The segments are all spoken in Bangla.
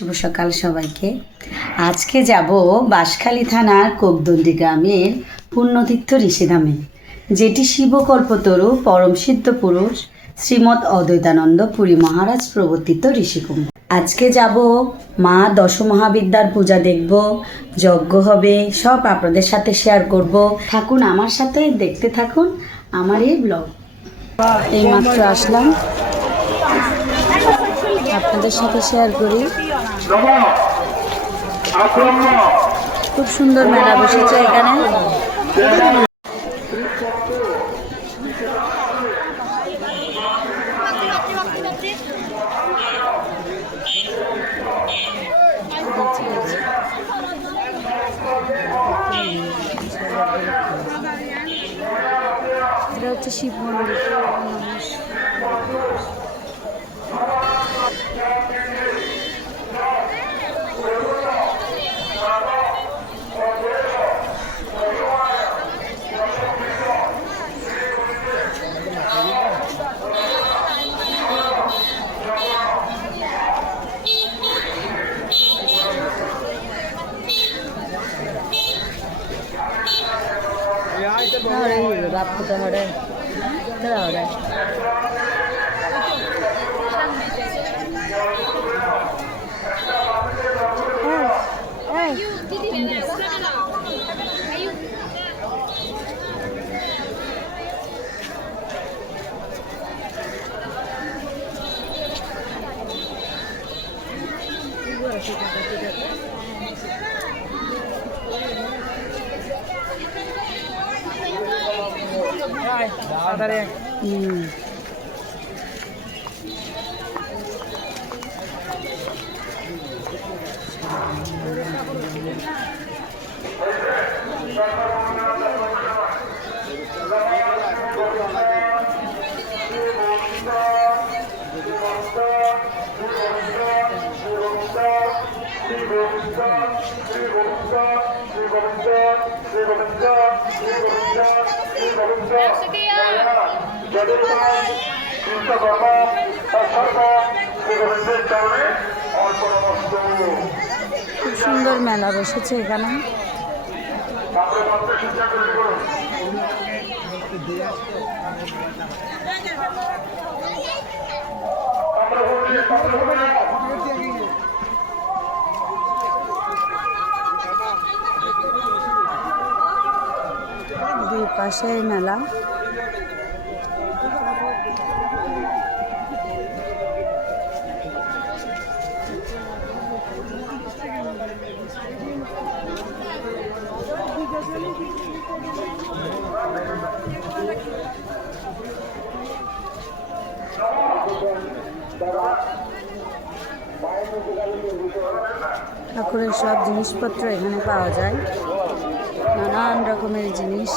শুভ সকাল সবাইকে। আজকে যাব বাঁশখালী থানার কোকদন্ডি গ্রামের পুণ্যতীর্থ ঋষিধামে, যেটি শিবকল্পতরু পরম সিদ্ধ পুরুষ শ্রীমৎ অদ্বৈতানন্দ পুরী মহারাজ প্রবর্তিত ঋষিকুম্ভ। আজকে যাব, মা দশমহাবিদ্যার পূজা দেখব, যজ্ঞ হবে, সব আপনাদের সাথে শেয়ার করব। থাকুন আমার সাথে, দেখতে থাকুন আমার এই ব্লগ। এইমাত্র আসলাম, আপনাদের সাথে শেয়ার করি। খুব সুন্দর মেলা বসেছে এখানে। এটা হচ্ছে শিব মন্দির। आपको तो हड़े इधर आ रहा है। খুব সুন্দর মেলা বসেছে এখানে। দুই পাশের মেলা। ঠাকুরের সব জিনিসপত্র এখানে পাওয়া যায়, নানান রকমের জিনিস।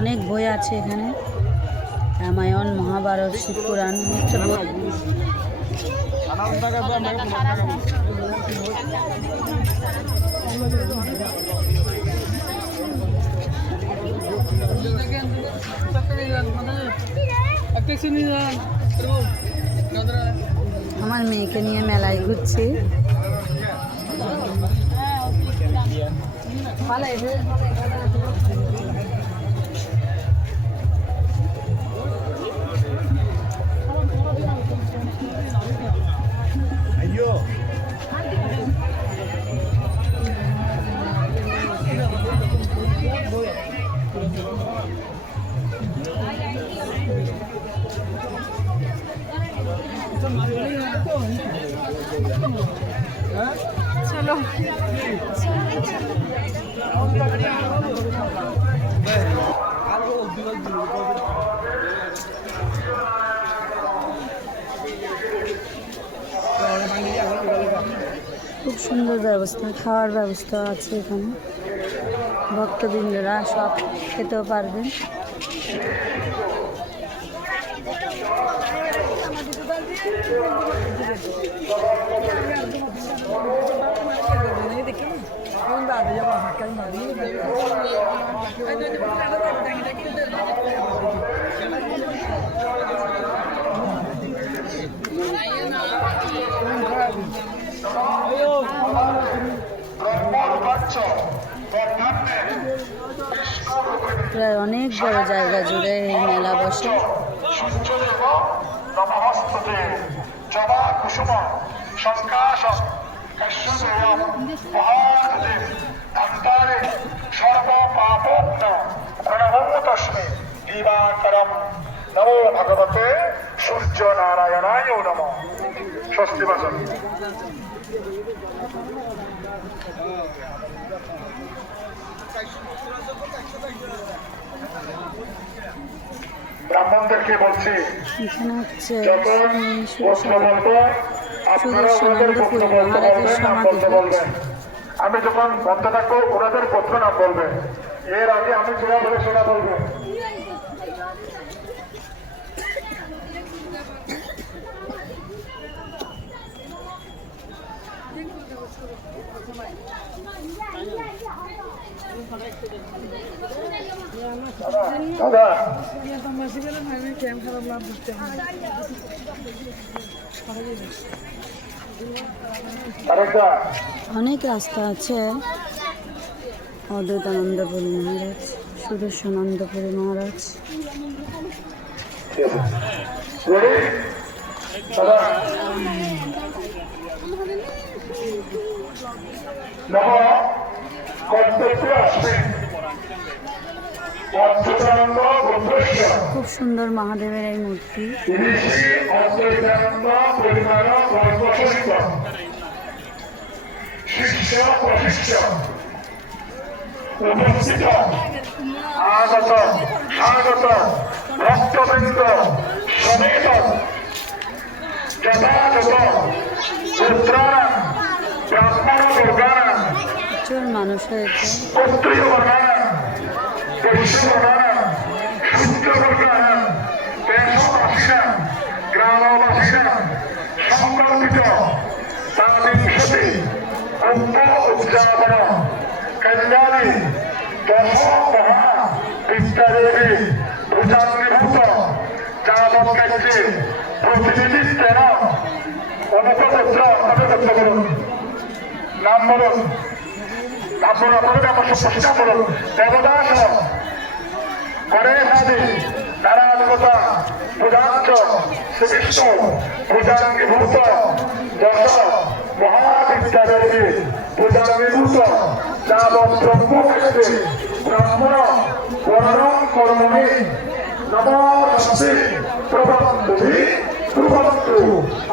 অনেক বই আছে এখানে, রামায়ণ, মহাভারত, শিবপুরাণ, আমার মেয়েকে নিয়ে মেলায় ঘুরছি। चलो খুব সুন্দর ব্যবস্থা, খাওয়ার ব্যবস্থা আছে এখানে, ভক্তবৃন্দরা সব খেতেও পারবেন। প্রায় অনেক বড় জায়গা জুড়ে এই মেলা বসে। নমো ভগবতে সূর্য নারায়ণায় নমঃ। স্বস্তি বাচন। ব্রাহ্মণদেরকে বলছি, এখানে হচ্ছে যখন প্রশ্ন বলবো আপনারা ওনাদের গোত্র বলতে বলবেন, নাম বলতে বলবেন। আমি যখন বলতে থাকবো ওনাদের গোত্র নাম বলবেন। এর আগে আমি যেটা বলে সেটা বলবেন। দাদা অনেক রাস্তা আছে। অদ্বৈতানন্দপুরী মহারাজ, সুদর্শনানন্দপুরী মহারাজ। খুব সুন্দর মহাদেবের এই মূর্তি। উপস্থিত আগত স্বাগত ভক্তবৃন্দ সমেত যথাযথ পুত্রাণাম ব্রাহ্মণ বর্গাণাম প্রচুর মানুষ হয়েছে। ক্ষত্রিয় বর্গাণাম বৈশ্য বর্গাণাম শূদ্র বর্গাণাম দেশবাসীনাম গ্রামবাসীনাম সংগঠিত তাবিংশতি কুম্ভ উদযাপন কল্যাণী দশ মহা বিদ্যাদেবী ভূতাঙ্গীভূত যাবৎ কার্যে প্রতিনিধিত্বেন অনুপপুত্র তাদের বলুন, নাম বলুন, নাম বলুন, আপনাদের আমার প্রশ্ন বলুন। দেবদাস গণেশাদি নানা দেবতা পূজাঞ্চ শ্রীকৃষ্ণ ভূতাঙ্গীভূত দশ মহাবিদ্যাদেবী পূজাঙ্গীভূত যাবৎ ব্রহ্মক্ষেত্রে ব্রাহ্মণ বর্ণং কর্মণি নমস্তে প্রবন্ধু প্রবন্ধু।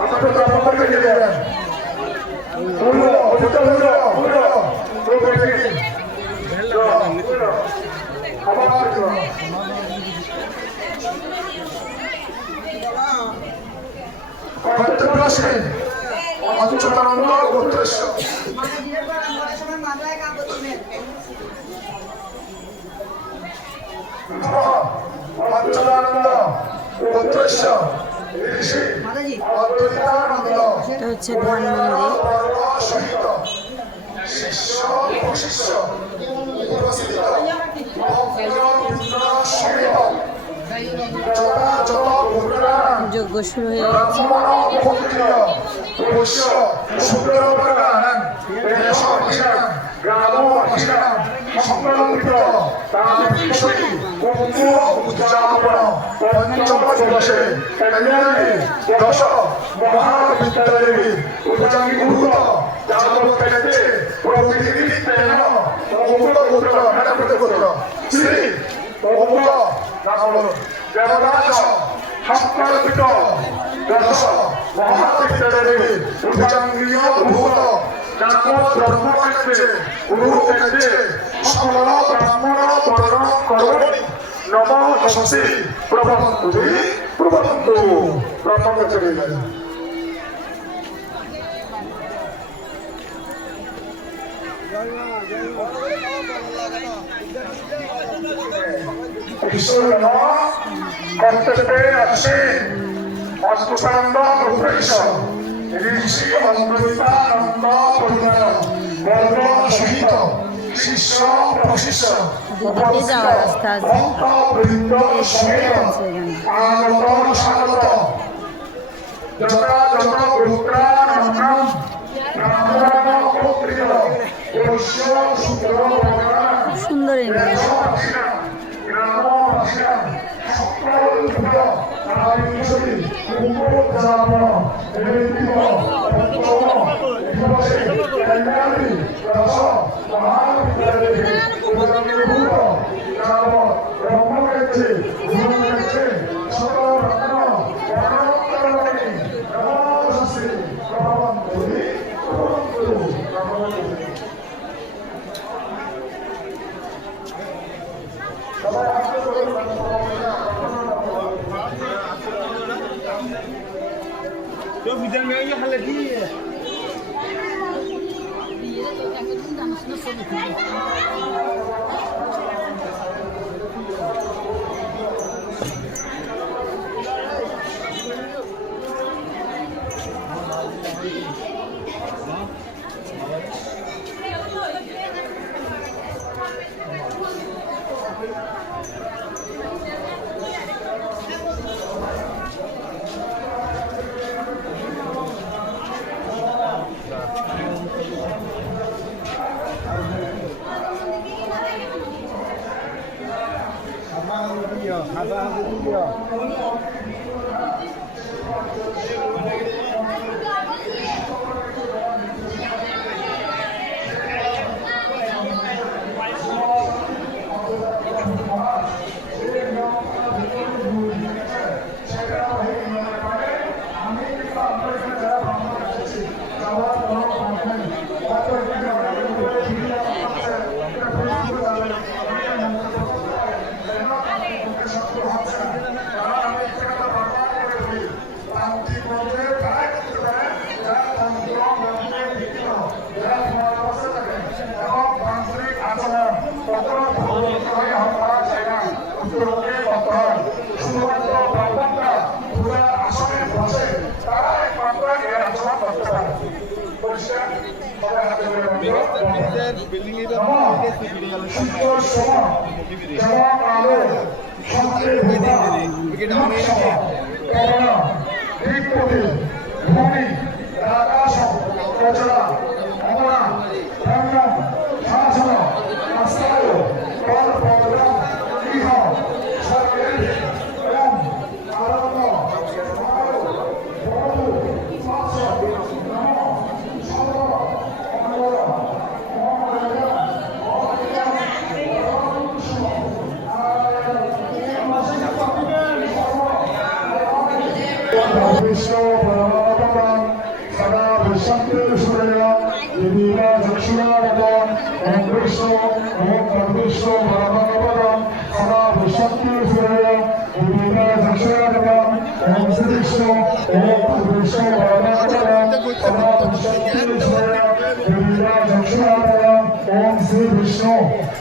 আপনাদের ব্রাহ্মণকে দিয়ে দেন। অচ্যুতানন্দ গোত্রেশ্বর অচ্যুতানন্দ গোত্রেশ্বর এটা হচ্ছে ধ্যান মন্দির। সহিত শিষ্য প্রশিষ্য উপস্থিত যজ্ঞ শুরু হয়ে গেছে। দশ মহাবিদ্যাদেবী উপজাঙ্গীভূত যাবৎ কার্যে প্রতিনিধিত্বেন শ্রী দেবদাস সংকল্পিত দশ মহাবিদ্যাদেবী উপজাঙ্গীভূত যাবৎ ব্রহ্মকার্যে গুরুকার্যে সকল ব্রাহ্মণ বর্ণ কর্মণি নমস্তে প্রবন্ধু প্রবন্ধু। ব্রাহ্মণ চলে যায়। ঈশ্বর কর্তব্যে আছে অস্তুতানন্দ পুত্রেশ ঋষি অদ্বৈতানন্দ পরিবার বর্গ সহিত শিষ্য প্রশিষ্য এদিকে যাওয়ার রাস্তা আছে, বৃন্দ সহিত আছে এখানে। আগত স্বাগত যথাযথ গোত্রানন্দম ব্রাহ্মণ ক্ষত্রিয় বৈশ্য শূদ্র খুব সুন্দর এই মন্দির।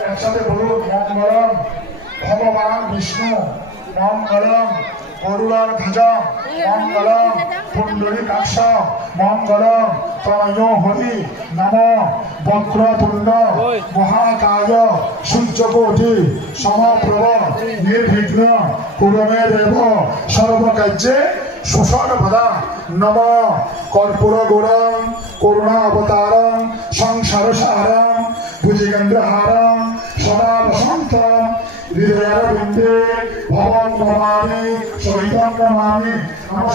একসাথে বলুন মঙ্গলম ভগবান বিষ্ণু মঙ্গলম গরুড়ার ধ্বজা মঙ্গলম পুণ্ডরীকাক্ষ মঙ্গলম তনয় হরি নম বক্রতুণ্ড মহাকায় সূর্যকোটি সমপ্রভ নির্বিঘ্ন কুরমে দেব সর্বকার্যে সুসর্বদা নম কর্পূর গৌরম করুণা অবতারম সংসার সারম ভুজগেন্দ্রহারম সদা বসন্তম হৃদয়ারবিন্দে ভবন নমামি সহিতম নমামি নমঃ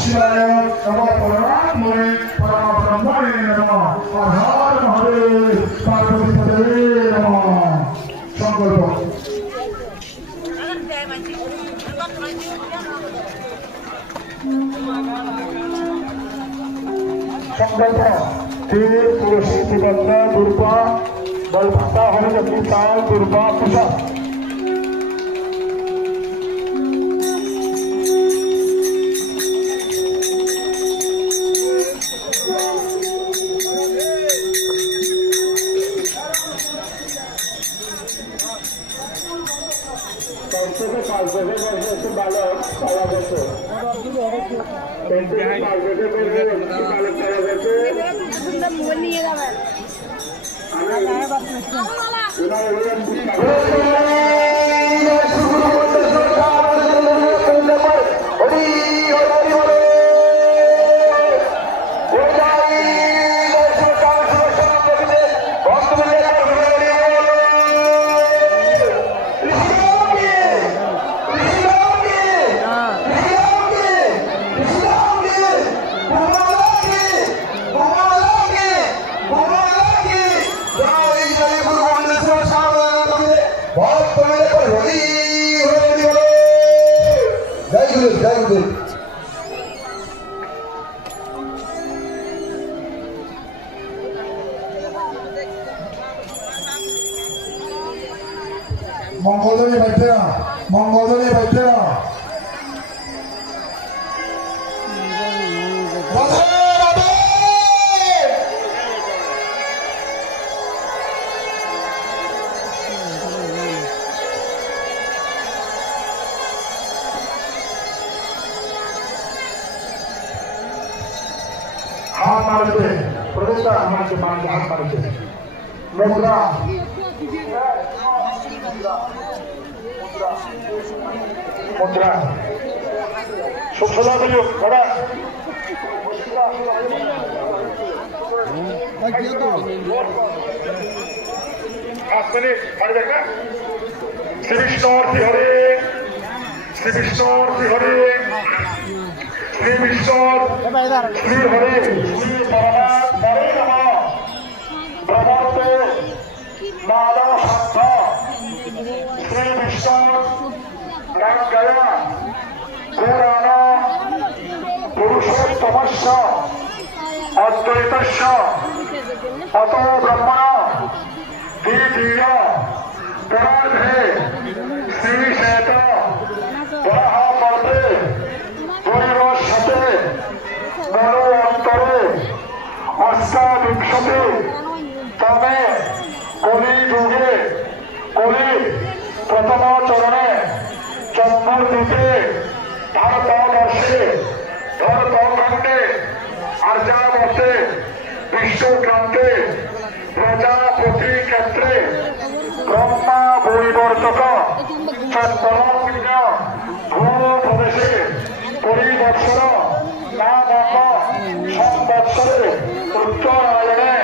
শিবায় নমঃ পরমাত্মনে পরমব্রহ্মণে নমঃ হর মহাদেব পার্বতী পতয়ে নমঃ। সংকল্প संकल्प तीर तुलसी सुगंधा दुर्वा बलभत्ता हरिजनी ताल दुर्वा कुशा মোবাইল নিয়ে যাবেন মঙ্গলদনী বাইতেরা মঙ্গলদনী বাইতেরা হাত মারতে প্রতিটা আমাকে মারতে হাত মারতে মুদ্রা মুদ্রা সুখসদা বলিও ওরা শ্রী বিষ্ণুর শ্রী হরে শ্রী বিষ্ণুর শ্রী হরে শ্রী বিষ্ণুর শ্রী হরে শ্রী পরমাত্মা হরে নমঃ ব্রহ্মত্ব মাধব শান্ত শ্রী বিষ্ণুর নাম গায়া পুরাণ পুরুষোত্তমস্য অদ্বৈতস্য অতো ব্রহ্মণ দ্বিতীয় পরার্ধে শ্রীশেত বরাহপর্বে পরিবর্ষতে মনো অন্তরে অষ্টাবিংশতি তমে কলি যুগে কলি প্রথম চরণে জন্ম দিতে ভারতবর্ষে ভারতখণ্ডে আর্যাবর্তে বিশ্বক্রান্তে প্রজাপতি ক্ষেত্রে ব্রহ্মা পরিবর্তক চন্দ্রপুণ্য ভূপ্রদেশে পরিবৎসর নামক সংবৎসরে উত্তরায়ণে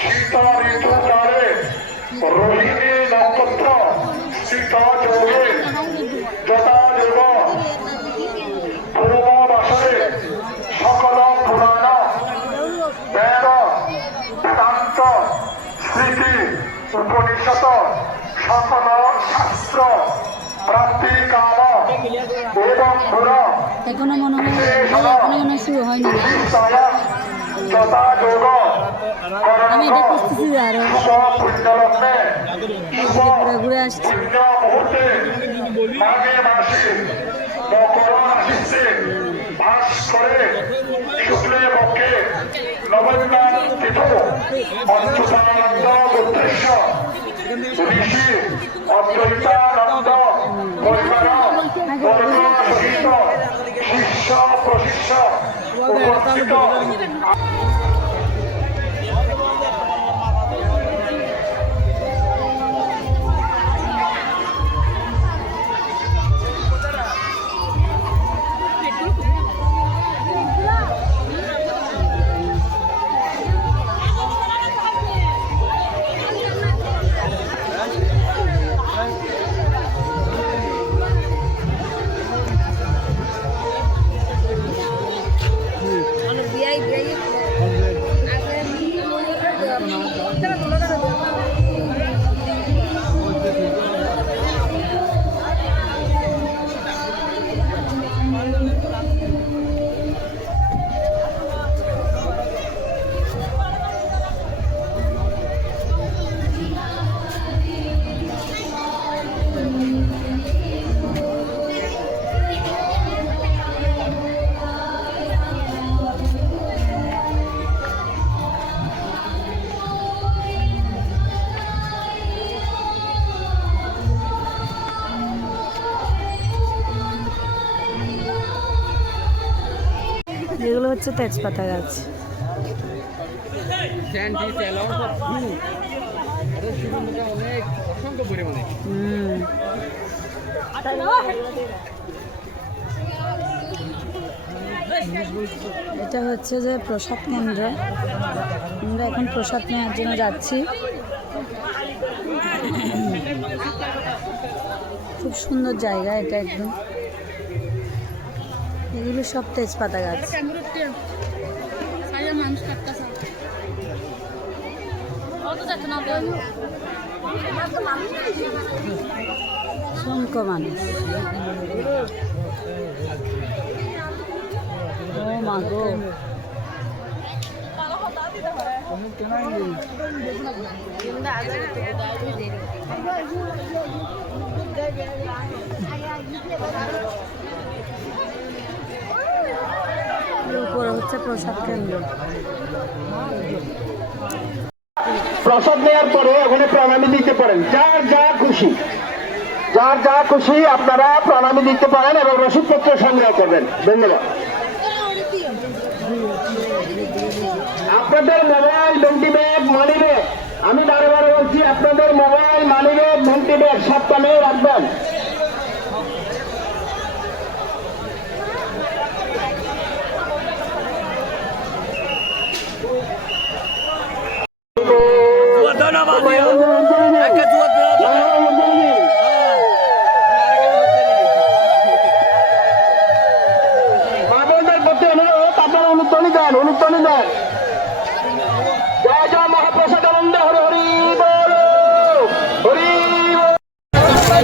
শীত ঋতুকালে রোহিণী নক্ষত্র স্থিত যোগে যথাযোগ পূর্ববাসরে সকল পুরাণ বেদ বেদান্ত স্মৃতি উপনিষদ সকল শাস্ত্র প্রাপ্তি কাম এবং গুণ এখনো মনে হয় শুরু হয়নি যথাযোগ আমি এটা খুঁজতেছি আরো পুণ্যরত্নে ঘুরে আসছি পুণ্য মুহূর্তে মাঘে মাসে মকর রাশিতে বাস করে শুক্লে পক্ষে নবদ্যান তীর্থ অচ্যুতানন্দ গোত্রেশ ঋষি অদ্বৈতানন্দ পরিবার বর্গ সহিত শিষ্য প্রশিষ্য উপস্থিত বিয়াই এগুলো হচ্ছে তেজপাতা গাছ। হুম। এটা হচ্ছে যে প্রসাদ কেন্দ্র। আমরা এখন প্রসাদ নেওয়ার জন্য যাচ্ছি। খুব সুন্দর জায়গা এটা একদম। এগুলো সব তেজপাতা গাছ। অসংখ্য মানুষ। ও মা গো, উপরে হচ্ছে প্রসাদ কেন্দ্র। প্রসাদ নেওয়ার পরে ওখানে প্রণামী দিতে পারেন, যার যা খুশি, যার যা খুশি আপনারা প্রণামী দিতে পারেন এবং রসিদপত্র সংগ্রহ করবেন। ধন্যবাদ। আপনাদের মোবাইল, ভেন্টি ব্যাগ, মানি ব্যাগ, আমি বারে বারে বলছি, আপনাদের মোবাইল, মানি ব্যাগ, ভেন্টি ব্যাগ সাবধানে রাখবেন।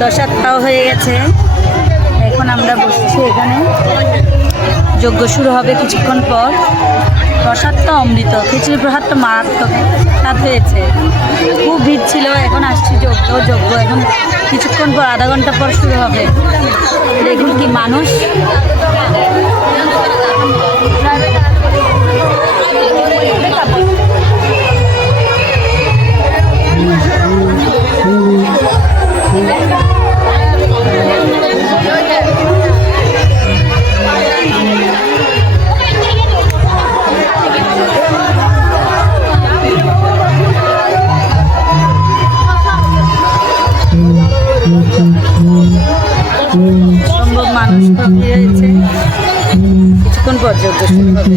প্রসাদ খাওয়া হয়ে গেছে, এখন আমরা বসছি এখানে। যজ্ঞ শুরু হবে কিছুক্ষণ পর। প্রসাদ তো অমৃত, খিচুড়ি প্রসাদ তো মারাত্মক স্বাদ হয়েছে। খুব ভিড় ছিল, এখন আসছি যজ্ঞ এখন কিছুক্ষণ পর, আধা ঘন্টা পর শুরু হবে। দেখুন কি মানুষ। সম্ভব মানুষ হয়েছে, কিছুক্ষণ পর যজ্ঞ শুরু হবে।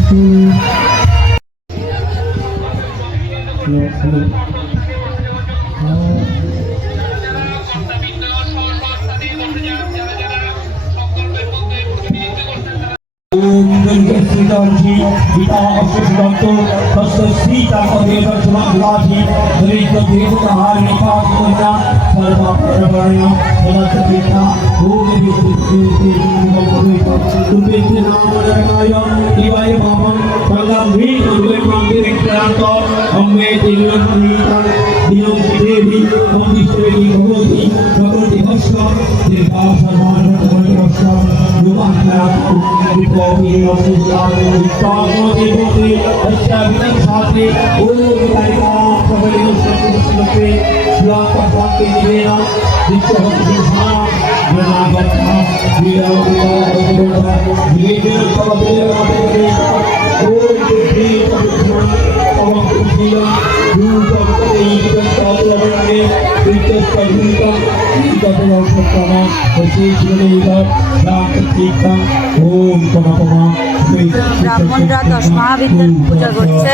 ব্রাহ্মণরা 10 মহাবিদ্যার পূজা করছে।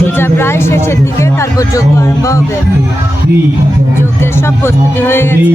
পূজা প্রায় শেষের দিকে, তারপর যজ্ঞ আরম্ভ হবে। যজ্ঞের সব প্রস্তুতি হয়ে গেছে।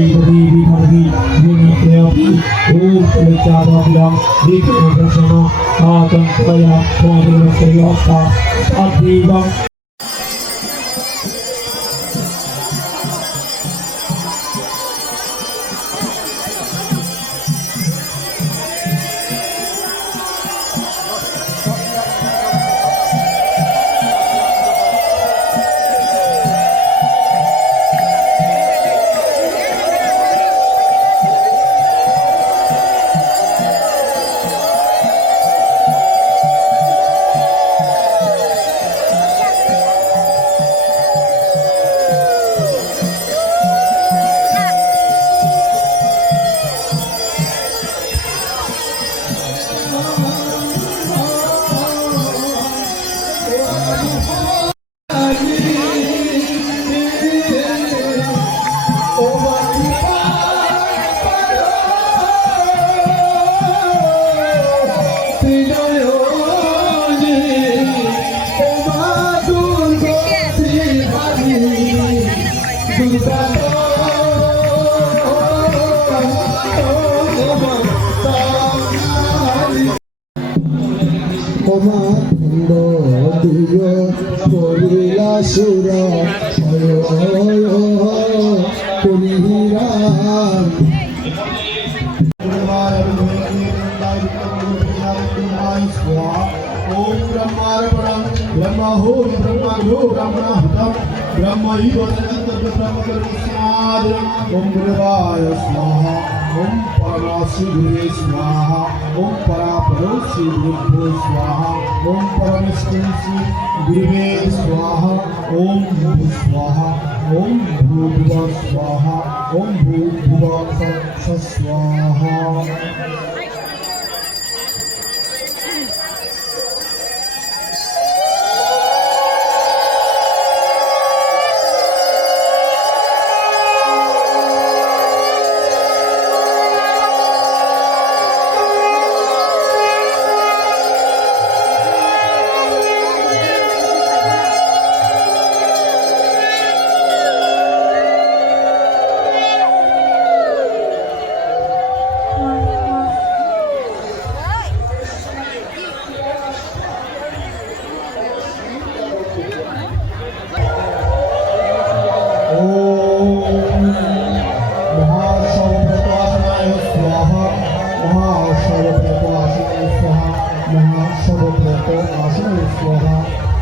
খন্ড দিয় করিলা সুর করিহিরাম ओम ब्रह्मार्पणम ब्रह्महो ब्रह्मगो ब्रह्महतम ब्रह्मैव ब्रह्मकर्मस्माद् ओम गुरुवाय स्वाहा ओम परमाशिवे स्वाहा ओम परापरोक्षि गुरुभ्यो स्वाहा ओम परमेष्ठि गुरुवे स्वाहा ओम भूः स्वाहा ओम भूर्भुवः स्वाहा ओम भूर्भुवः स्वाहा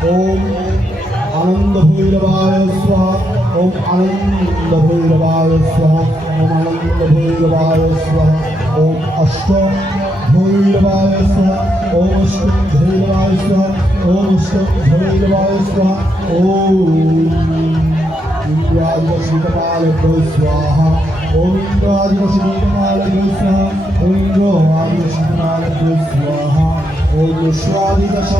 ओम आनंद भैरवाय स्वाहा ओम आनंद भैरवाय स्वाहा ओम आनंद भैरवाय स्वाहा ओम अष्ट भैरवाय स्वाहा ओम अष्ट भैरवाय स्वाहा ओम अष्ट भैरवाय स्वाहा ओम इंद्रादिवशीकपालभ्यो स्वाहा ओम इंद्रादिवशीकपालभ्यो स्वाहा ओम इंद्रादिवशीकपालभ्यो स्वाहा ओम विश्वादिदश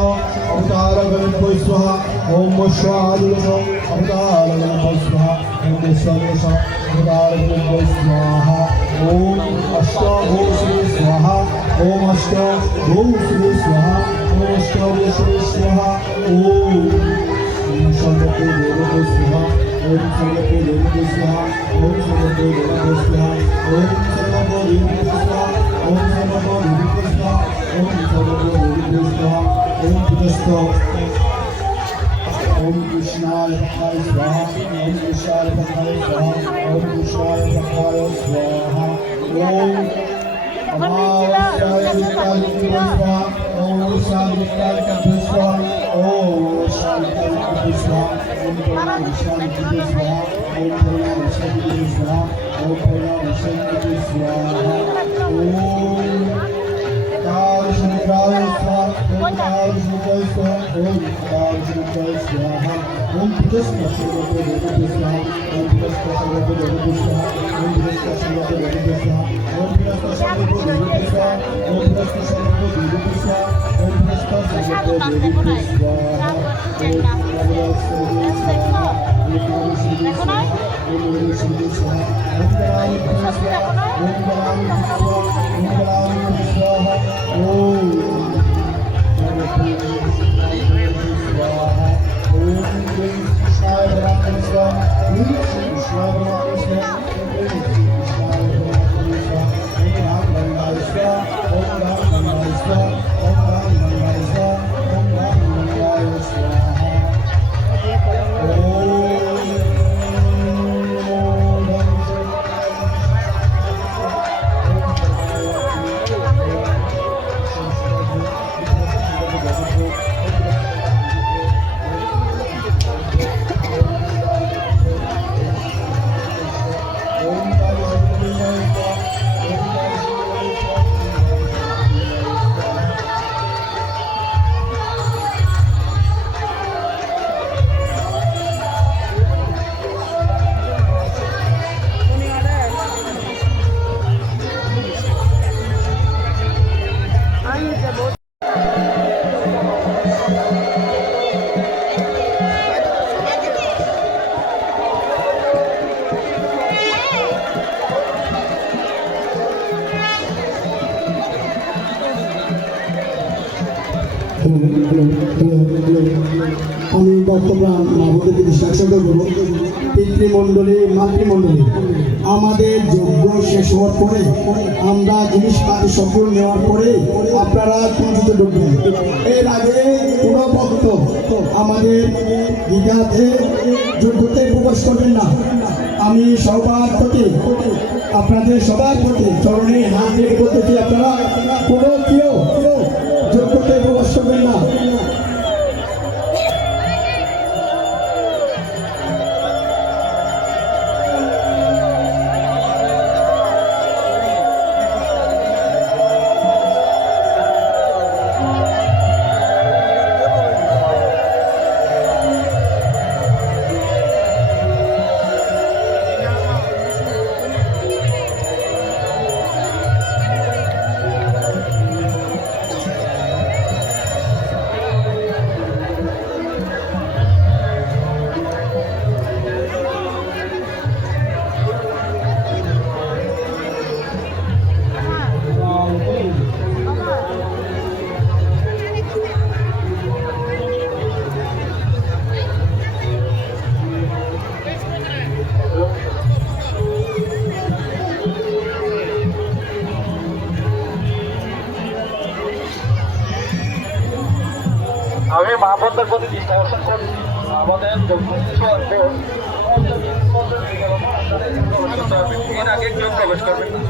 अवतारगणभ्यो स्वाहा ओम विश्वादिदश अवतारगणभ्यो स्वाहा ओम विश्वादिदश अवतारगणभ्यो स्वाहा ओम अष्टघोषे स्वाहा ओम अष्टघोषे स्वाहा ओम अष्टघोषे स्वाहा ओम सर्वतो देवतो स्वाहा ओम सर्वतो देवतो स्वाहा ओम सर्वतो देवतो स्वाहा ओम सर्वतो देवतो स्वाहा ओम सर्वतो देवतो स्वाहा ओम सर्वतो देवतो स्वाहा ओम पुरस्तो ओम कृष्णाय पखाय स्वाहा ओम कृष्णाय पखाय स्वाहा ओम कृष्णाय पखाय स्वाहा ओम अमावस्याय विष्णाय स्वाहा ओम विष्णाय स्वाहा ओम विष्णाय स्वाहा ओम प्रणव विष्णाय स्वाहा ओम प्रणव विष्णाय स्वाहा ओम प्रणव विष्णाय स्वाहा ओम कालशंकराय स्वाहा ओम कालशंकराय स्वाहा ओम कालशंकराय स्वाहा ओम पुष्पशंकराय स्वाहा ओम पुष्पशंकराय स्वाहा ओम पुष्पशंकराय स्वाहा ओम पुष्पशंकराय स्वाहा ओम पुष्पशंकराय स्वाहा ओम पुष्पशंकराय स्वाहा আমি বর্তমান আমাদেরকে বিশ্বাস করবো পিতৃমণ্ডলী মাতৃমণ্ডলী আমাদের যজ্ঞ শেষ হওয়ার পরে আমরা জিনিসপাতি সকল নেওয়ার পরে আপনারা পুঁজিতে ঢুকবেন। এর আগে কোনো ভক্ত আমাদের গীতাতে যজ্ঞতে প্রবেশ করবেন না। আমি সবার প্রতি আপনাদের সবার প্রতি চরণে হাত রেখে বলতেছি আপনারা কোনো কেউ যজ্ঞতে প্রবেশ করবেন না। আমি মা বোনদের প্রতি দৃষ্টি আকর্ষণ করছি আমাদের এর আগে কেউ প্রবেশ করবেন না।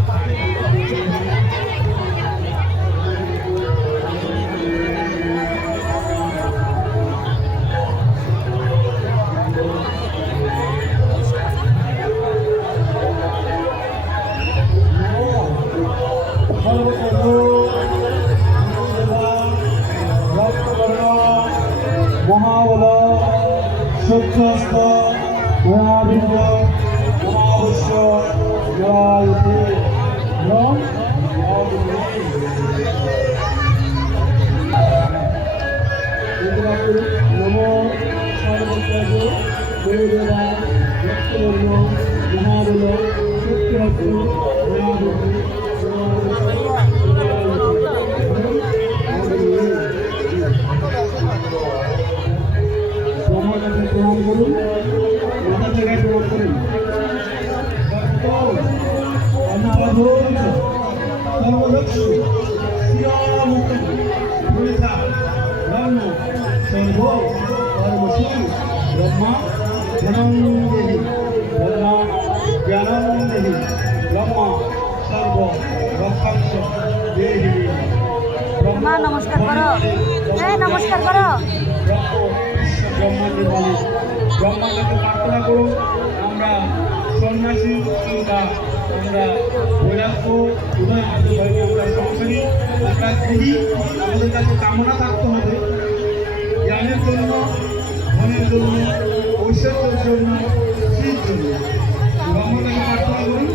মহাবল সূর্যস্ত মহাবিন্দ মহাবস্য জয়তি নমো সর্বত্যাগ দেবদেবা ভক্তবর্ণ মহাবল সূর্যস্ত প্রণাম করুন, মাথার জায়গায় প্রণাম করুন। ব্রহ্মা জ্ঞানন্দেহী ব্রহ্মা জ্ঞানন্দেহী ব্রহ্মা সর্ব রক্ষাংশ দেহী মা নমস্কার করো, নমস্কার করো। ব্রহ্মাণ্ডের মালিক ব্রহ্মাণ্ডকে প্রার্থনা করুন। আমরা সন্ন্যাসী কিংবা আমরা বৈরাগ্য উভয় হাতে হয়নি, আমরা সংসারী, আমরা গৃহী। আমাদের কাছে কামনা থাকতে হবে জ্ঞানের জন্য, ধনের জন্য, ঐশ্বর্যের জন্য, স্ত্রীর জন্য। ব্রহ্মাণ্ডকে প্রার্থনা করুন।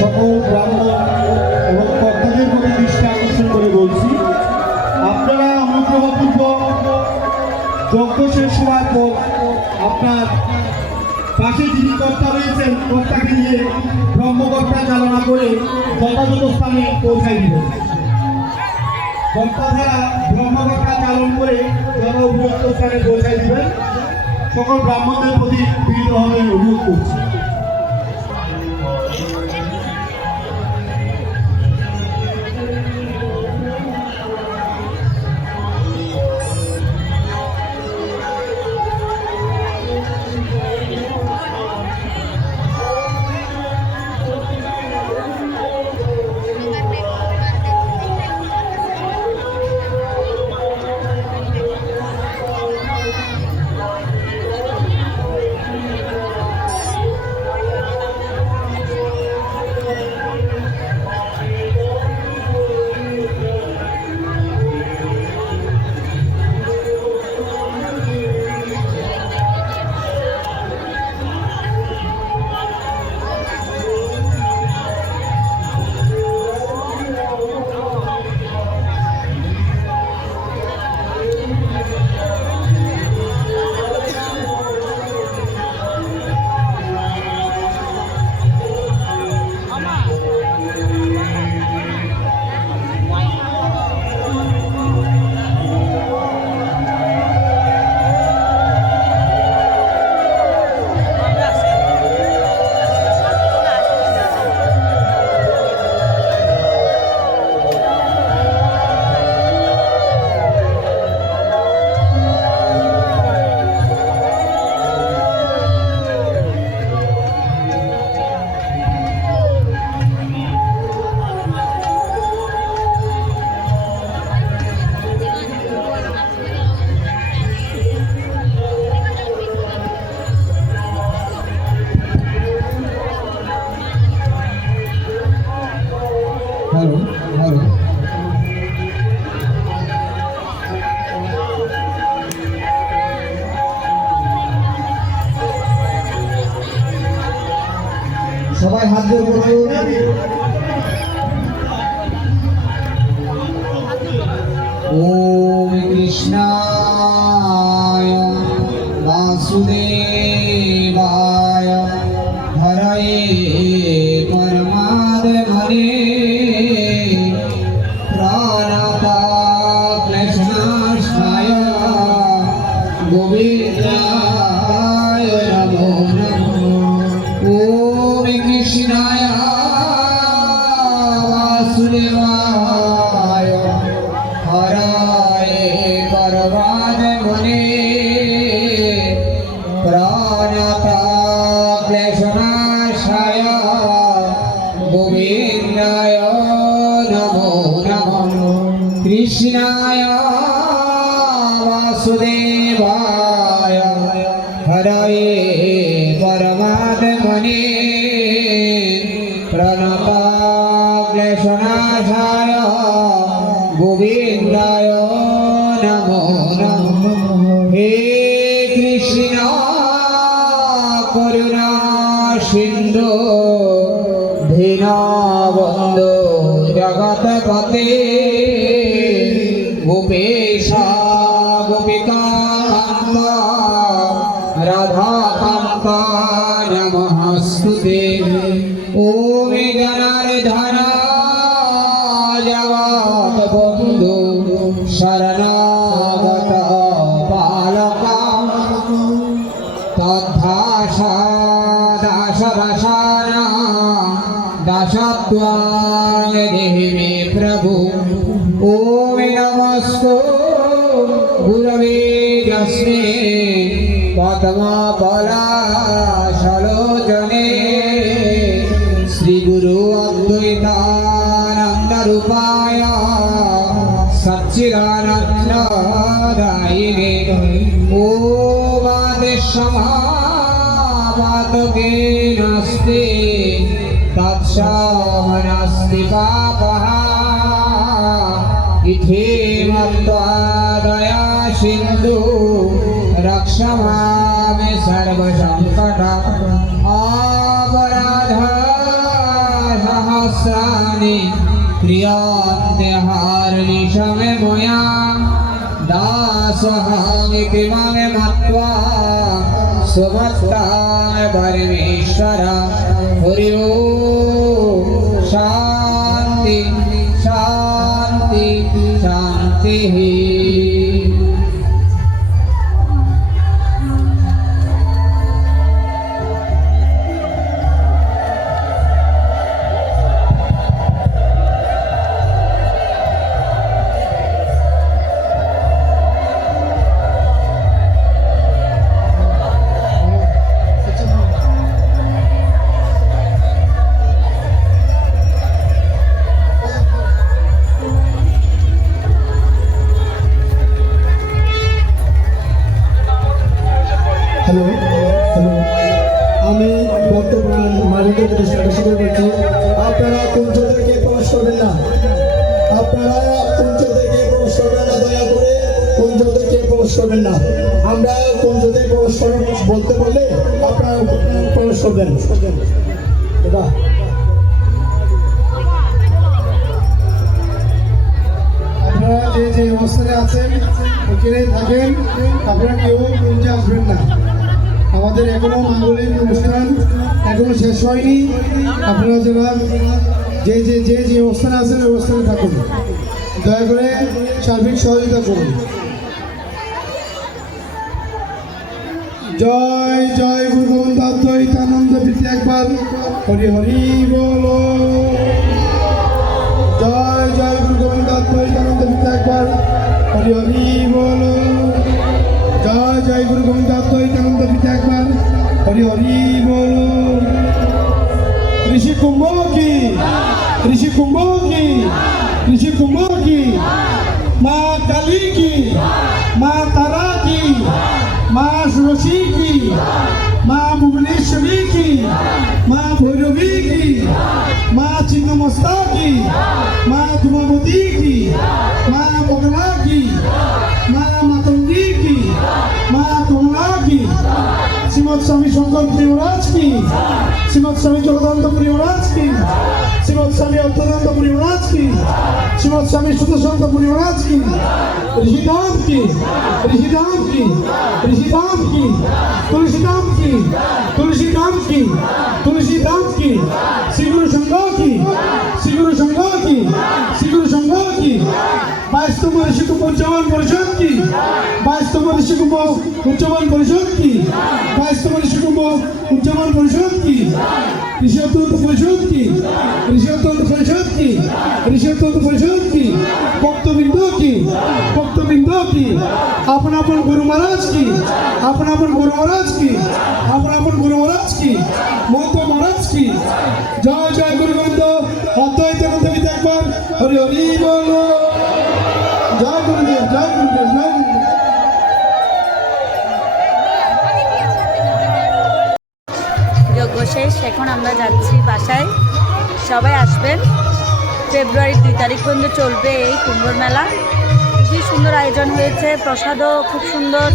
সকল ব্রাহ্মণ এবং কর্তাদের প্রতি দৃষ্টি আকর্ষণ করে বলছি, আপনারা অনুগ্রহপূর্বক যজ্ঞ শেষ হওয়ার পর আপনার পাশে যিনি কর্তা রয়েছেন কর্তাকে নিয়ে ব্রহ্মকর্তা চালনা করে যথাযথ স্থানে পৌঁছাই দিবেন। কর্তা দ্বারা ব্রহ্মকর্তা চালন করে যথা উপযুক্ত স্থানে পৌঁছাই দিবেন। সকল ব্রাহ্মণদের প্রতি বিনীতভাবে অনুরোধ করছি। সবাই হাত জোর করুন। ওম কৃষ্ণায় বাসুদেবায় হরয়ে পরমাত্মনে প্রাণাপাক্লেশনাশায় গোবিন্দায় নমো নমঃ। ওম কৃষ্ণায় বাসুদেবায় হরায়ে পরমাত্মনে প্রাণাপাক্লেশনাশায় গোবিন্দায় নমো নমঃ। কৃষ্ণায় বাসুদেবায় হরয়ে পরমাত্মনে প্রাণাপাক্লেশনাশায় গোবিন্দায় নমো নমঃ। হে কৃষ্ণ করুণা সিন্ধু দীনবন্ধু জগৎপতে গোপেশা গোপিকান্ত রাধাকান্ত নমস্তুতে। ওম জনার্দন জগৎ বন্ধু শরণাগত বালক তদ্ধাস দাসরসান দাসত্বাং দেহি মে প্রভু। ওম নমস্তে গুরবে যস্মে পদ্মপলাশলোচনে শ্রী গুরু অদ্বৈতানন্দ রূপায় সচ্চিদানন্দদায়িনে। ওম আদেশমাপাতকে নাস্তি তৎসমনাস্তি পাপঃ ইতি মত্ত্বা দয়া সিন্ধু রক্ষ মামে সর্বসংকট। অপরাধ সহস্রাণি ক্রিয়ন্তে হর্নিশমে ময়া দাসোऽহমিতি মামে মত্ত্বা সুমত্তায় পরমেশ্বর। হরি ওম শান্তি শান্তি শান্তি। হ্যালো হ্যালো, আমি বর্তমান মালিকের প্রতিষ্ঠা শুরু করছি। আপনারা কুঞ্জ থেকে প্রবেশ করবেন না, আপনারা কুঞ্জ থেকে প্রবেশ করবেন না, দয়া করে কুঞ্জ থেকে প্রবেশ করবেন না। আমরা কুঞ্জ থেকে প্রবেশ বলতে বললে আপনারা প্রবেশ করবেন। এটা আপনারা যে যে অবস্থানে আছেন ওখানেই থাকেন, আপনারা কেউ কুঞ্জে আসবেন না। আমাদের এখনো মাঙ্গলিক অনুষ্ঠান এখনো শেষ হয়নি। আপনারা যারা যে যে যে যে অবস্থানে আছেন ওই অবস্থানে থাকুন, দয়া করে সার্বিক সহযোগিতা করুন। জয় জয় গুরু গোবিন্দ দ্বৈতানন্দ প্রীতি একবার হরি হরি বলো। জয় জয় গুরু গোবিন্দ দ্বৈতানন্দ প্রীতি একবার হরি হরি বলো। জয় জয় গুরু গোবিন্দ দ্বৈতানন্দ প্রীতি একবার হরি হরি বলো। ঋষি কুম্ভ কি, ঋষি কুম্ভ কি, ঋষি কুম্ভ কি, মা কালী কি, মা তারা কি, মা ষোড়শী কি, মা ভুবনেশ্বরী কি, মা ভৈরবী কি, মা চিন্নমস্তা কি, মা ধুমাবতী কি, মা বগলা কি, মা মাতঙ্গী কি, মা কমলা কি, শ্রীমৎ শ্রীমৎ স্বামী শঙ্কর পুরী মহারাজ কি, শ্রীমৎ স্বামী জগদানন্দ পুরী মহারাজ কি, শ্রীমৎ স্বামী অর্থানন্দ পুরী মহারাজ কি, শ্রীমৎ স্বামী সুদর্শন্ত পুরী মহারাজ কি, ঋষিধাম কি, ঋষিধাম কি, ঋষিধাম কি, তুলসীধাম কি, তুলসীধাম কি, তুলসীধাম কি, শ্রীগুরু সংঘ কি, শ্রীগুরু সংঘ কি, শ্রীগুরু সংঘ কি, 22তম ঋষি কুম্ভ উচ্চমান পরিষদ কি, 22তম ঋষি কুম্ভ উচ্চমান পরিষদ কি, 22তম ঋষি কুম্ভ উচ্চমান পরিষদ কি, ঋষি অত্যন্ত পরিষদ কি, ঋষি অত্যন্ত পরিষদ কি, ঋষি অত্যন্ত পরিষদ কি, ভক্তবৃন্দ কি, ভক্তবৃন্দ কি, আপন আপন গুরু মহারাজ কি, আপন আপন গুরু মহারাজ কি, আপন আপন গুরু মহারাজ কি, মহন্ত মহারাজ কি, জয় জয় গুরু গোবিন্দ অদ্বৈত গীতা একবার হরি হরি বল, জয় গুরুদেব, জয় গুরুদেব, জয় গুরুদেব। যজ্ঞ শেষ, এখন আমরা যাচ্ছি বাসায়। সবাই আসবেন। ফেব্রুয়ারির 2 তারিখ পর্যন্ত চলবে এই কুম্ভ মেলা। খুবই সুন্দর আয়োজন হয়েছে, প্রসাদও খুব সুন্দর,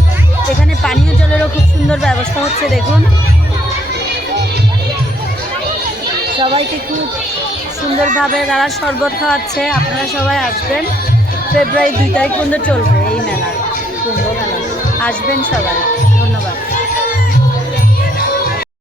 এখানে পানীয় জলেরও খুব সুন্দর ব্যবস্থা হচ্ছে। দেখুন সবাইকে খুব সুন্দরভাবে তারা শরবত খাওয়াচ্ছে। আপনারা সবাই আসবেন। ফেব্রুয়ারি 2 তারিখ পর্যন্ত চলবে এই মেলা, কুম্ভ মেলা। আসবেন সবাই। ধন্যবাদ।